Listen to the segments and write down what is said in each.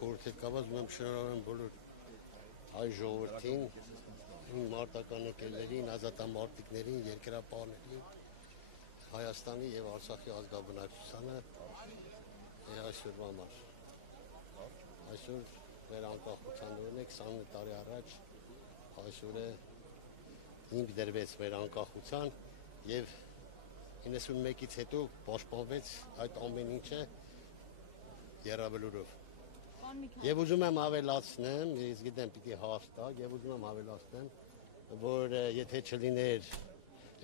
խորհրդի կապված մեմ շնորհավորեմ բոլոր հայ ժողովրդին, մարտական ընկերներին, ազատամարտիկներին, երկրապահներին, Հայաստանի եւ Արցախի ազգաբնակչությանը այսօրվա համար։ Այսօր մեր անկախության օրն է 20 տարի առաջ այսօրը հիմք դրվեց մեր անկախության եւ 91-ից հետո պաշտպանվեց այդ ամեն ինչը երաբլուրով։ Եվ ուզում եմ ավելացնեմ, ես գիտեմ պիտի հարց տա, եւ ուզում եմ ավելացնեմ, որ եթե չլիներ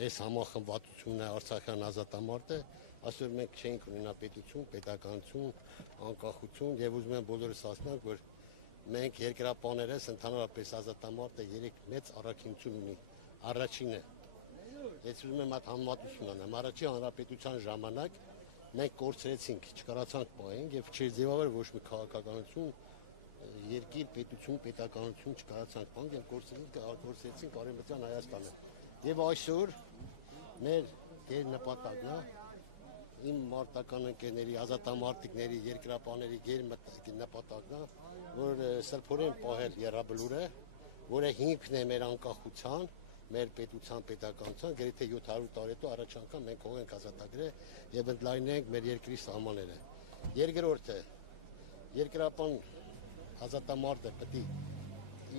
այս համախմբվածությունը Արցախյան ազատամարտը, այսօր մենք չէինք ունենա պետություն, պետականություն, անկախություն եւ ուզում եմ բոլորս ասենք, որ մենք երկրապահներս ընդհանրապես ազատամարտը 3 մեծ առաքինություն ունի։ Առաջինը ես ուզում եմ այդ համեմատություն անեմ, առաջի հանրապետության ժամանակ մենք կորցրեցինք, չկարողացանք պահենք եւ չերձեւավորել ոչ մի քաղաքականություն, երկիր, պետություն, պետականություն չկարողացանք պահենք եւ կորցրեցինք Արևմտյան Հայաստանը։ Եվ այսօր մեր նպատակն է իմ մարտական ընկերների, ազատամարտիկների, երկրապահների նպատակն է, որ սրբորեն պահել եռաբլուրը, որը հիմքն է մեր անկախության, մեր պետության, պետականության, գրեթե 700 տարի հետո առաջ անգամ մենք հող ենք ազատագրել եւ ընդլայնենք մեր երկրի սահմանները։ Երկրորդը, երկրապահ ազատամարտը պետք է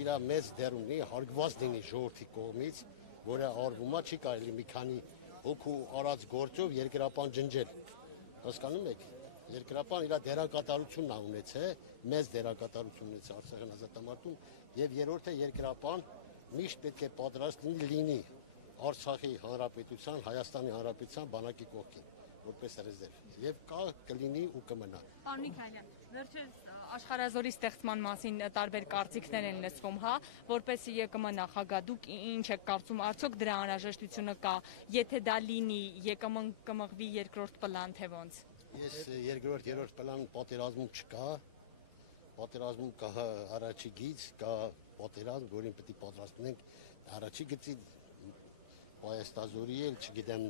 իր մեծ դեր ունի, հարգված լինի ժողովրդի կողմից, որը արվում է, չի կարելի մի քանի հոգու արած գործով երկրապահ ջնջել։ Հասկանում եք, երկրապահն իր դերակատարությունն է ունեցել, մեծ դերակատարություն ունեցել Արցախյան ազատամարտում, եւ երրորդը երկրապահն միշտ պետք է պատրաստ լինի Արցախի հանրապետության, Հայաստանի հանրապետության բանակի կողքին, որպես ռեզերվ, եւ կլինի ու կմնա։ Պարոն Միքայելյան, վերջերս աշխարհազորի ստեղծման մասին տարբեր կարծիքներ են լսվում, հա, որպես ԵԿՄ նախագահ, դուք ինչ եք կարծում, արդյոք դրա անհրաժեշտությունը կա, եթե դա լինի, ԵԿՄ-ն կմղվի երկրորդ պլան, թե ոնց։ Ես երկրորդ, երրորդ պլան պատերազմում չկա, պատերազմում կա առաջի գիծ, կա պատերազմ, որին պետք է պատրաստենք առաջի գծի պայեստազորի էլ, չգիտեմ,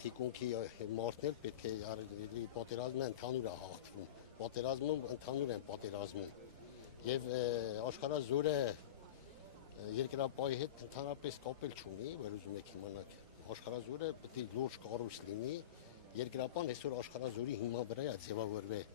թիկունքի մարդներ պետք է պատերազմը ընդհանուր է հաղթվում, պատերազմում ընդհանուր են պատերազմում եւ աշխարհազորը երկրապահի հետ ընդհանրապես կապել չունի, որ ուզում եք իմանալ, աշխարհազորը պետք է լուրջ կառույց լինի, երկրապահն այսօր աշխարհազորի հիման վրա է ձևավորվել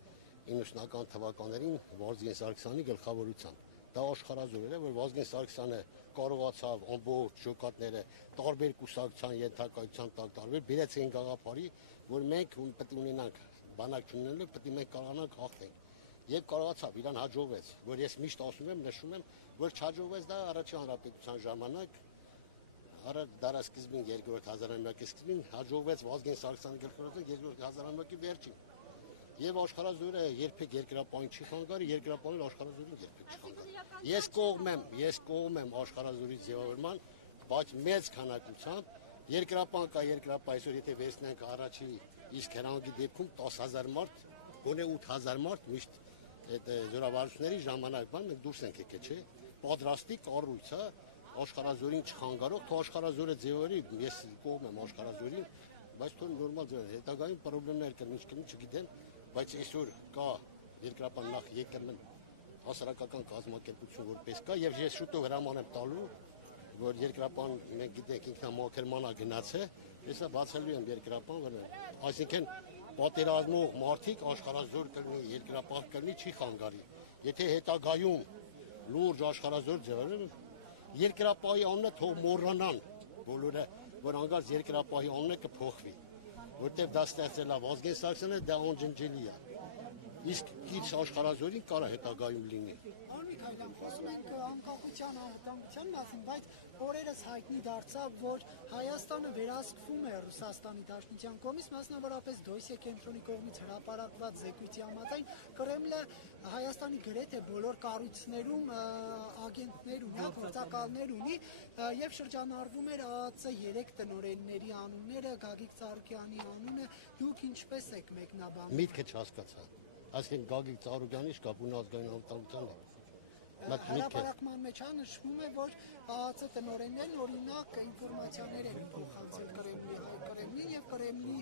90-ական թվականներին Վազգեն Սարգսյանի գլխավորությամբ։ Դա աշխարհազոր էր, որ Վազգեն Սարգսյանը կարողացավ ամբողջ ջոկատները տարբեր կուսակցության ենթակայության տակ տարբեր բերեցին գաղափարի, որ մենք պետք է ունենանք բանակ չունենալով պետք է մենք կարողանանք հաղթենք։ Եվ կարողացավ, իրան հաջողվեց, որ ես միշտ ասում եմ, նշում եմ, որ չհաջողվեց դա առաջի հանրապետության ժամանակ, դարասկզբին երկրորդ հազարամյակի սկզբին հաջողվեց Վազգեն Սարգսյանի գլխավորությամբ երկրորդ հազարամյակի վերջին։ Եվ աշխարհազորը երբեք երկրապահին չի խանգարի, երկրապահն աշխարհազորին երբեք չի խանգարի։ Ես կողմ եմ աշխարհազորի ձևավորման, բայց մեծ քանակությամբ երկրապահ կա, երկրապահ այսօր եթե վերցնենք առաջի իսկ հրանքի դեպքում 10000 մարդ, գոնե 8000 մարդ միշտ այդ զորավարությունների ժամանակ բան մենք դուրս ենք եկել, չէ՞։ Պատրաստի կառույց է աշխարհազորին չխանգարող, թող աշխարհազորը ձևավորի, ես կողմ եմ աշխարհազորին, բայց թող նորմալ ձևավորի։ Հետագայում խնդիրներ կան, ինչ կլինի չգիտեմ, բայց այսօր կա երկրապահ նախ ԵԿՄ հասարակական կազմակերպություն որպես կա եւ ես շուտով հրաման եմ տալու, որ երկրապահն մենք գիտենք ինքնամաքրմանա գնացել, հեսա բացելու եմ երկրապահն, այսինքն պատերազմող մարդիկ աշխարհազոր կլինի, երկրապահ կլինի, չի խանգարի։ Եթե հետագայում լուրջ աշխարհազոր ձևավորեն, երկրապահի անունը թող մոռանան բոլորը, որ անգամ երկրապահի անունը կփոխվի, որտեղ դա ստեղծել է Վազգեն Սարգսյանը, դա անջնջելի է։ Իսկ քիչ աշխարհազորին կարա հետագայում լինի։ Պարոն Միքայելյան, խոսում ենք անկախության անվտանգության մասին, բայց օրերս հայտնի դարձավ, որ Հայաստանը վերահսկվում է Ռուսաստանի Դաշնության կողմից, մասնավորապես Դոյսե կենտրոնի կողմից հրապարակված զեկույցի համաձայն Կրեմլը Հայաստանի գրեթե բոլոր կառույցներում ագենտներ ունի, գործակալներ ունի եւ շրջանառվում էր ԱԱՑ 3 տնօրենների անունները, Գագիկ Ծառուկյանի անունը, դուք ինչպես եք մեկնաբանում։ Միտքը չհասկացա։ Այսինքն Գագիկ Ծառուկյանի շկապ ունազգային անվտանգության է։ Հրապարակման մեջ նշվում է, որ ԱԱՑ տնօրեններն օրինակ ինֆորմացիաներ են փոխանցել Կրեմլին եւ Կրեմլի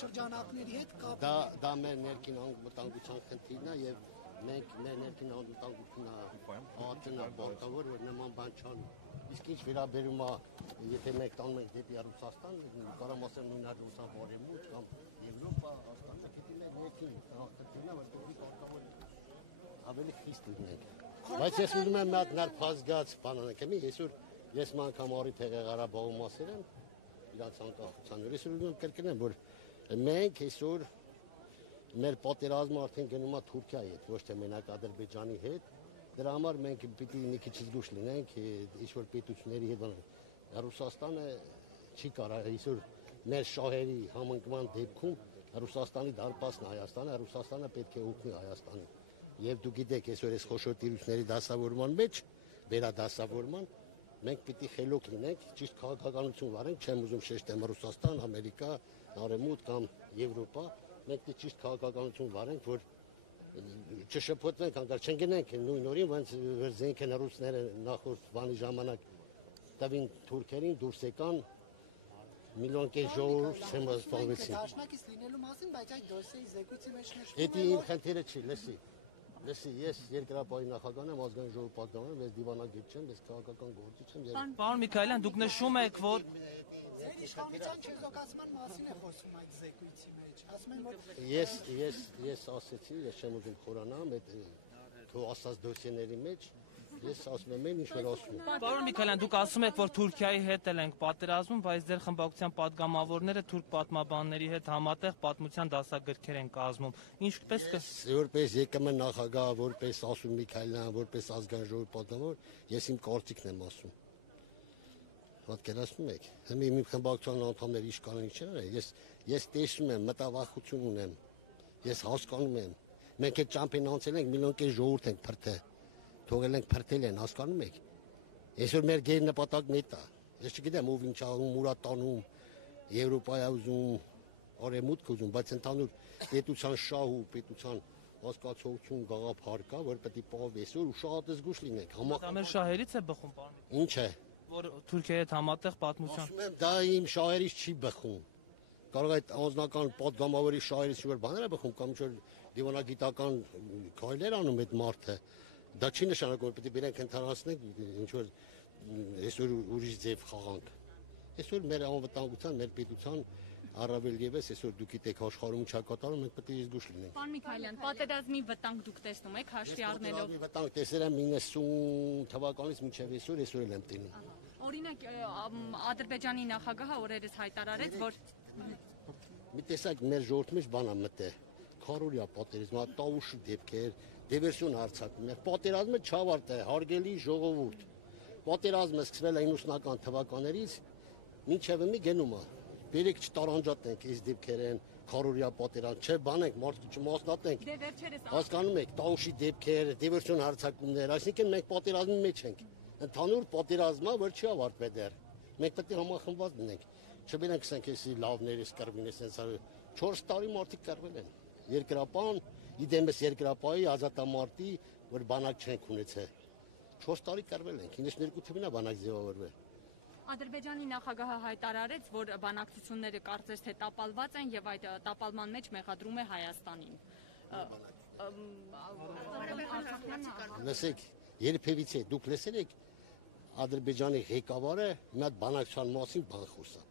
շրջանակների հետ կապ։ Դա մեր ներքին անվտանգության խնդիրն է եւ մենք ներքին անվտանգությունը ահացնա բակավոր որ նման բան չան իսկ ինչ վերաբերում է եթե մենք տանում ենք դեպի Ռուսաստան կարամ ասեմ նույն Ռուսաստան բարեմուտ կամ Եվրոպա Աստանը պիտի մենք ներքին ահացնա որ դեպի բակավոր ավելի խիստ լինենք բայց ես ուզում եմ մի հատ նարփազգաց բան անենք ես անգամ արի Ղարաբաղի մասեր եմ իրաց անկախության ես ուզում եմ կրկնեմ որ մենք այսօր մեր պատերազմը արդեն գնում է Թուրքիայի հետ, ոչ թե մենակ Ադրբեջանի հետ։ Դրա համար մենք պիտի մի քիչ զգուշ լինենք ինչ-որ պետությունների հետ։ Ռուսաստանը չի կարող այսօր մեր շահերի համընկման դեպքում Ռուսաստանի դարպասն է Հայաստանը, Ռուսաստանը պետք է օգնի Հայաստանին։ Եվ դու գիտեք այսօր այս խոշոր տիրույթների դասավորման մեջ, վերադասավորման մենք պիտի խելոք լինենք, ճիշտ քաղաքականություն վարենք, չեմ ուզում շեշտեմ Ռուսաստան, Ամերիկա, Արևմուտք կամ Եվրոպա մենք դի ճիշտ քաղաքականություն վարենք, որ չշփոթվենք, անկար չընկնենք նույն օրին, ոնց զենք են ռուսները նախորդ բանի ժամանակ տվին թուրքերին դուրս եկան միլիոն կես ժողովուրդ սպանվեցին։ Դաշնակից լինելու մասին, բայց այդ դոսիեի զեկույցի մեջ նշվում է։ Դա իմ խնդիրը չի, լսի, ես երկրապահի նախագահն եմ, ազգային ժողովի պատգամավորն եմ, ես դիվանագետ չեմ, ես քաղաքական գործիչ եմ։ Պարոն Միքայելյան, դուք նշում եք, որ Ձեր իշխանության չեզոքացման մասին է խոսում այդ զեկույցի մեջ։ Ասում են, որ Ես ասեցի, ես չեմ ուզում խորանամ այդ քո ասած դոսիեների մեջ, ես ասում եմ, ինչ որ ասում եմ։ Պարոն Միքայելյան, դուք ասում եք, որ Թուրքիայի հետ ենք պատերազմում, բայց ձեր խմբակցության падգամավորները թուրք պատմաբանների հետ համատեղ պատմության դասագրքեր են կազմում։ Ինչպես որպես ԵԿՄ նախագահ, որպես Ասում Միքայելյան, որպես ազգային ժողովի պատգամավոր, ես իմ կարծիքն եմ ասում։ Պատկերացնում եք, իմ խմբակցության անդամների իշխանին չեն, ես տեսնում եմ, մտավախություն ունեմ, ես հասկանում եմ, մենք այդ ճամփին անցել ենք, միլիոն կես ժողովուրդ ենք փրտել, թողել ենք փրտել են, հասկանում եք, այսօր մեր գեր նպատակն է դա, ես չգիտեմ ով ինչ անում, ուրա տանում, Եվրոպայա ուզում, Արևմուտք ուզում, բայց ընդհանուր պետության շահ ու պետության հասկացողություն գաղափար կա, որ պետք է պահվի այսօր ու շատ զգուշ լինենք, Մեր շահերից է բխում, պարոն Միքայելյան։ Ինչ է Որ Թուրքիայի հետ համատեղ պատմության։ Ասում եմ, դա իմ շահերից չի բխում։ Կարող է այդ անձնական պատգամավորի շահերից ինչ-որ բաներ է բխում կամ ինչ-որ դիվանագիտական քայլեր անում այդ մարդը։ Դա չի նշանակում, որ պետք է իրենք ընդհանրացնենք ինչ-որ այսօր ուրիշ ձև խաղանք։ Այսօր մեր անվտանգության, մեր պետության առավել եւս այսօր դուք գիտեք աշխարհում ինչա կատարում, մենք պետք է զգուշ լինենք։ Պարոն Միքայելյան, պատերազմի վտանգ դուք տեսնում եք հաշվի առնելով։ Պատերազմի վտանգ տեսել եմ 90 թվականից մինչև այսօր էլ եմ տենում։ Օրինակ Ադրբեջանի նախագահը օրերս հայտարարեց, որ Մի տեսակ մեր ժողովրդի մեջ բան է մտել։ Քարորիա պատերազմը, տաուշի դեպքեր, դիվերսիոն հարձակումներ, պատերազմը չավարտ է, հարգելի ժողովուրդ։ Պատերազմը սկսվել է 90-ական թվականներից, մինչև մի գնում է։ Բերեք չտարանջատենք այս դեպքերեն, քարորիա պատերազմ, չէ բանենք, մարդու չմասնատենք։ դե վերջերս Հասկանում եք, տաուշի դեպքեր, դիվերսիոն հարձակումներ, այսինքն մենք պատերազմի մեջ ենք։ Ընդհանուր պատերազմը, որ չի ավարտվել դեռ։ Մենք պետք է համախմբված լինենք։ Չբերենք ասենք էսի լավներս կռվին, ասենց 4 տարի մարդիկ կռվել են։ Երկրապահ, իդեմս երկրապահի ազատամարտի, որ բանակ չենք ունեցել։ 4 տարի կռվել ենք, 92 թվականին է բանակ ձևավորվել։ Ադրբեջանի նախագահը հայտարարեց, որ բանակցությունները կարծես թե տապալված են եւ այդ տապալման մեջ մեղադրում է Հայաստանին։ Լսեք, երբևիցե դուք լսել եք Ադրբեջանի ղեկավարը մի հատ բանակցության մասին բան խոսա։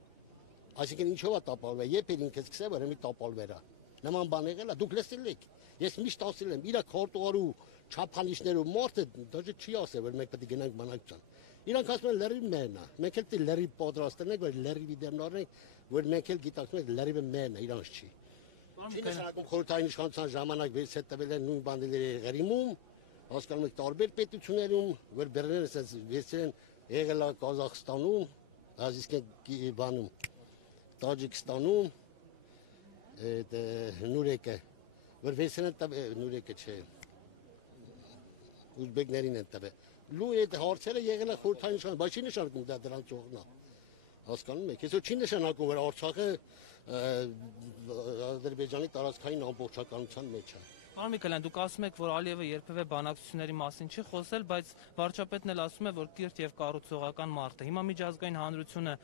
Այսինքն ինչով է տապալվել, երբ էր ինքը սկսել որ մի տապալվերա։ Նման բան եղել է, դուք լսել եք։ Ես միշտ ասել եմ, իր քարտուղարու չափանիշներով մարդը դաժե չի ասել, որ մենք պետք է գնանք բանակցության։ Իրանք ասում են լրիվ մերն է։ Մենք էլ դե լրիվ պատրաստ ենք, որ լրիվ դեմնարենք, որ մենք էլ գիտակցում ենք լրիվը մերն է, իրանց չի։ Չի նշանակում խորհրդային իշխանության ժամանակ վերց հետվել են նույն բանների Ղրիմում, հասկանում եք տարբեր պետություններում, որ բեռները ասած վերցրել են եղել է Ղազախստանում, ազիսկեն բանում, Տաջիկստանում, այդ Նուրեկը, որ վերցրել են Նուրեկը չէ, ուզբեկներին են տվել։ Լու այդ հարցերը եղել է խորհրդային իշխանության, բայց չի նշանակում դա դրանց օգնա։ Հասկանում եք, այսօր չի նշանակում, որ Արցախը Ադրբեջանի տարածքային ամբողջականության մեջ է։ Պարոն Միքայելյան, դուք ասում եք, որ Ալիևը երբևէ բանակցությունների մասին չի խոսել, բայց վարչապետն էլ ասում է, որ կիրթ եւ կառուցողական մարդ է։ Հիմա միջազգային հանրությունը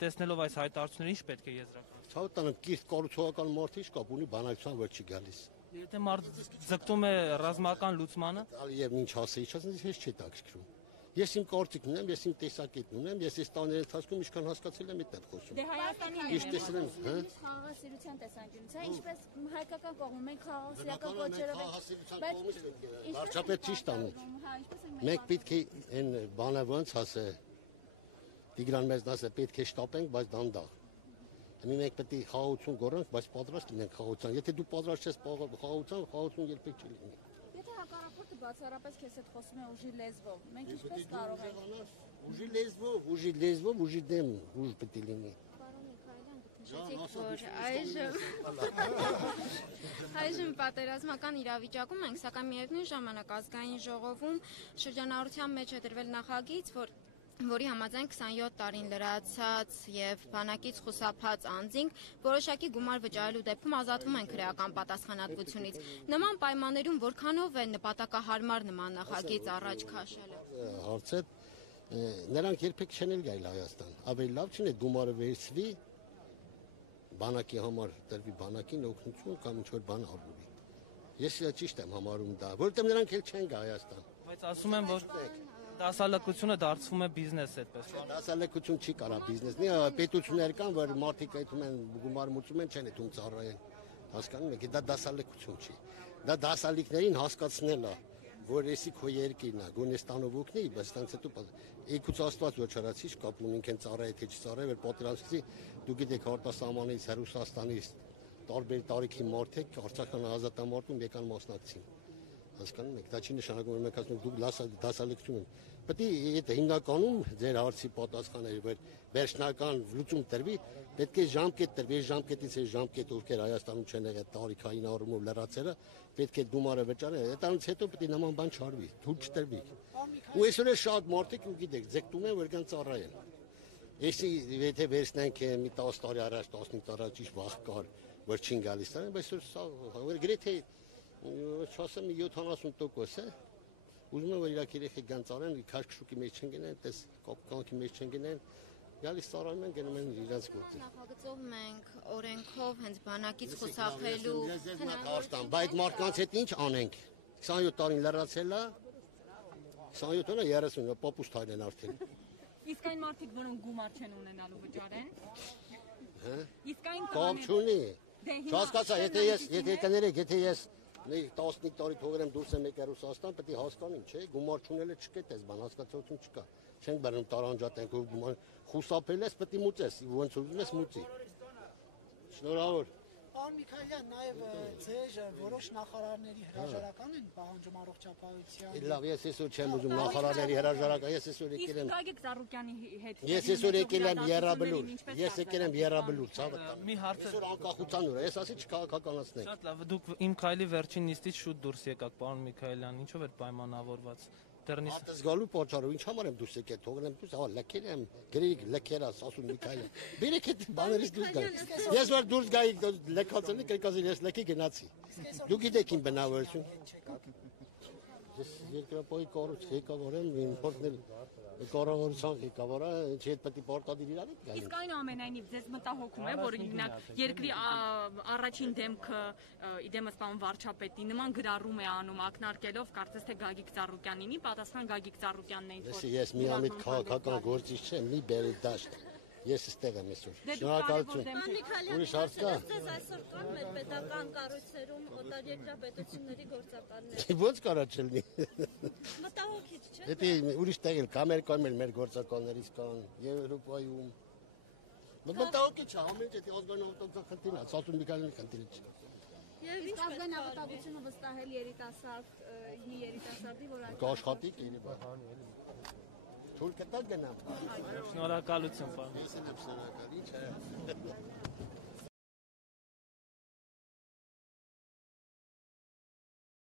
տեսնելով այս հայտարարությունները ինչ պետք է եզրակացնի։ Ցավոտ տանեմ, կիրթ կառուցողական մարդ ինչ կապ ունի բանակցության, որ չի գալիս։ Եթե մարդ ձգտում է ռազմական լուծմանը, Ալիևն ինչ ասի, չասես ինձ հեչ չի տակսկրում։ Ես իմ կորցիկն ունեմ, ես իմ տեսակետն ունեմ, ես այս տաների ընթացքում ինչքան հասկացել եմ այդտեղ խոսում։ Դե Հայաստանի Ինչ տեսել եմ, հա։ Խաղաղասիրության տեսանկյունից, հա, ինչպես հայկական կողմում մենք խաղաղասիրական կոչերով ենք, Վարչապետ ճիշտ անում։ հա, ինչպես ենք Մենք պետք է այն բանը ոնց ասե Տիգրան մեզն ասե պետք է շտապենք, բայց դանդաղ։ Մենք պետք է խաղաղություն գոռանք, բայց պատրաստ լինենք խաղաղության։ Եթե դու պատրաստ ես խաղաղության, խաղաղություն երբեք չի լինի։ Եթե հակառակորդը բացառապես քեզ հետ խոսում է ուժի լեզվով, մենք ինչպես կարող ենք Ուժի լեզվով, ուժի դեմ, ուժ պետք է լինի։ Պարոն Միքայելյան, նշեցիք, որ այժմ պատերազմական իրավիճակում ենք, սակայն միևնույն ժամանակ ազգային ժողովում շրջանառության մեջ է դրվել նախագիծ, որի համաձայն 27 տարին լրացած եւ բանակից խուսափած անձինք որոշակի գումար վճարելու դեպքում ազատվում են քրեական պատասխանատվությունից։ Նման պայմաններում որքանով է նպատակահարմար նման նախագիծ առաջ քաշելը։ Հարցը նրանք երբեք չեն էլ գայլ Հայաստան։ Ավելի լավ չէ՞ գումարը վերցվի բանակի համար տրվի բանակին օգնություն կամ ինչ-որ բան արվի։ Ես ճիշտ եմ համարում դա, որովհետեւ նրանք էլ չեն գա Հայաստան։ բայց ասում են, որ դասալակությունը դարձվում է բիզնես այդպես։ Դասալեկություն չի կարա բիզնեսնի, պետություններ կան, որ մարդիկ այդում են գումար մուծում են, չեն այդում ծառայեն։ Հասկանում եք, դա դասալեկություն չի։ Դա դասալիկներին հասկացնել է, որ էսի քո երկիրն է, գոնեստանով օգնի, բայց տանց հետո եկուց Աստված որ չարացի, կապում ինքն ծառայ, թե չծառայ, որ պատերազմի դու գիտեք արտասահմանից Ռուսաստանից տարբեր տարիքի մարդիկ Արցախյան ազատամարտում եկան մասնակցին։ Հասկանում եք, դա չի նշանակում որ մենք ասում ենք դուք դասալեկություն եք։ Պետք է այդ հիմնականում ձեր հարցի պատասխանը որ վերջնական լուծում տրվի, պետք է ժամկետ տրվի, այս ժամկետից այս ժամկետ ովքեր Հայաստանում չեն եղել տարիքային առումով լրացելը, պետք է գումարը վճարեն, այդտեղից հետո պետք է նման բան չարվի, թույլ չտրվի։ Ու այսօր է շատ մարդիկ ու գիտեք, ձգտում են որ կան ծառայեն։ Էսի եթե վերցնենք մի 10 տարի առաջ, 15 տարի առաջ ինչ վախ կար, որ չին գալիս, բայց այսօր գրեթե չասեմ 70% է։ Ուզում եմ որ իրաք երեխեք գան ծառայեն, քաշքշուկի մեջ չեն գնեն, տես կապկանքի մեջ չեն գնեն, գալիս ծառայում են, գնում են իրենց գործը։ Նախագծով մենք օրենքով հենց բանակից խուսափելու Հայաստան, բայց մարդկանց հետ ինչ անենք։ 27 տարին լրացել է, 27 օրը 30 պապուս թայլեն արդեն։ Իսկ այն մարդիկ, որոնք գումար չեն ունենալու վճարեն։ Հա։ Իսկ այն Կապ չունի։ Չհասկացա, եթե կներեք, եթե ես 15 տարի թողերեմ դուրս եմ եկել Ռուսաստան, պետք է հասկանեմ, չէ՞, գումար չունելը չկետես, բան հասկացություն չկա։ Չենք բերում տարանջատենք ու գումար խուսափել ես, պետք է մուծես, ոնց ուզում ես մուծի։ Շնորհավոր։ Պարոն Միքայելյան, նաև ձեր որոշ նախարարների հրաժարական են պահանջում առողջապահության։ Լավ, ես այսօր չեմ ուզում նախարարների հրաժարական, ես այսօր եկել եմ։ Գագիկ Ծառուկյանի հետ։ Ես այսօր եկել եմ Եռաբլուր։ Ես եկել եմ Եռաբլուր, ցավը։ Մի հարց է, Այսօր անկախության օրը, ես ասի չքաղաքականացնենք։ շատ լավ, դուք իմ քայլի վերջին նիստից շուտ դուրս եկաք, պարոն Միքայելյան, ինչով էր պայմանավորված։ Դեռնից Արտես գալու պատճառով ինչ համար եմ դուրս եկել, թողնեմ դուրս, հա լքել եմ, գրիկ լքերաս, ասում Միքայելյան։ Բերեք այդ բաներից դուրս գայ։ Ես որ դուրս գայի լքածել եք, եկածի ես լքի գնացի։ Դու գիտեք իմ բնավորություն։ Ես երկրապահի կառույց ղեկավար եմ, ինքորնել կառավարության ղեկավարը, ինչ հետ պետք է պարտադիր իրար հետ գային։ Իսկ այն ամենայնիվ ձեզ մտահոգում է, որ օրինակ երկրի առաջին դեմքը իդեմս պարոն վարչապետի նման գրառում է անում ակնարկելով կարծես թե Գագիկ Ծառուկյանինի, պատասխան Գագիկ Ծառուկյանն է ինքորդ։ Ես մի ամիտ քաղաքական գործիչ չեմ, մի բերի դաշտ։ Ես ստեղ եմ այսօր։ Շնորհակալություն։ Ուրիշ հարց կա։ Ձեզ այսօր կան մեր պետական կառույցերում օտարերկրյա պետությունների գործակալներ։ Ոնց կարա չլինի։ Մտահոգիչ չէ։ Եթե ուրիշ տեղ էլ Ամերիկայում մեր գործակալներից կան, Եվրոպայում։ Մտահոգիչ է, ամեն ինչ ազգային ավտոբուսը խնդիրն է, Սասուն Միքայելյանի խնդիրը չէ։ Եվ ինչ ազգային ավտոբուսությունը վստահել երիտասարդ մի երիտասարդի, որ Կաշխատի Երևան։ Թույլ կտակ գնամ։ շնորհակալություն, պարոն։ Ես եմ շնորհակալ, ինչ է։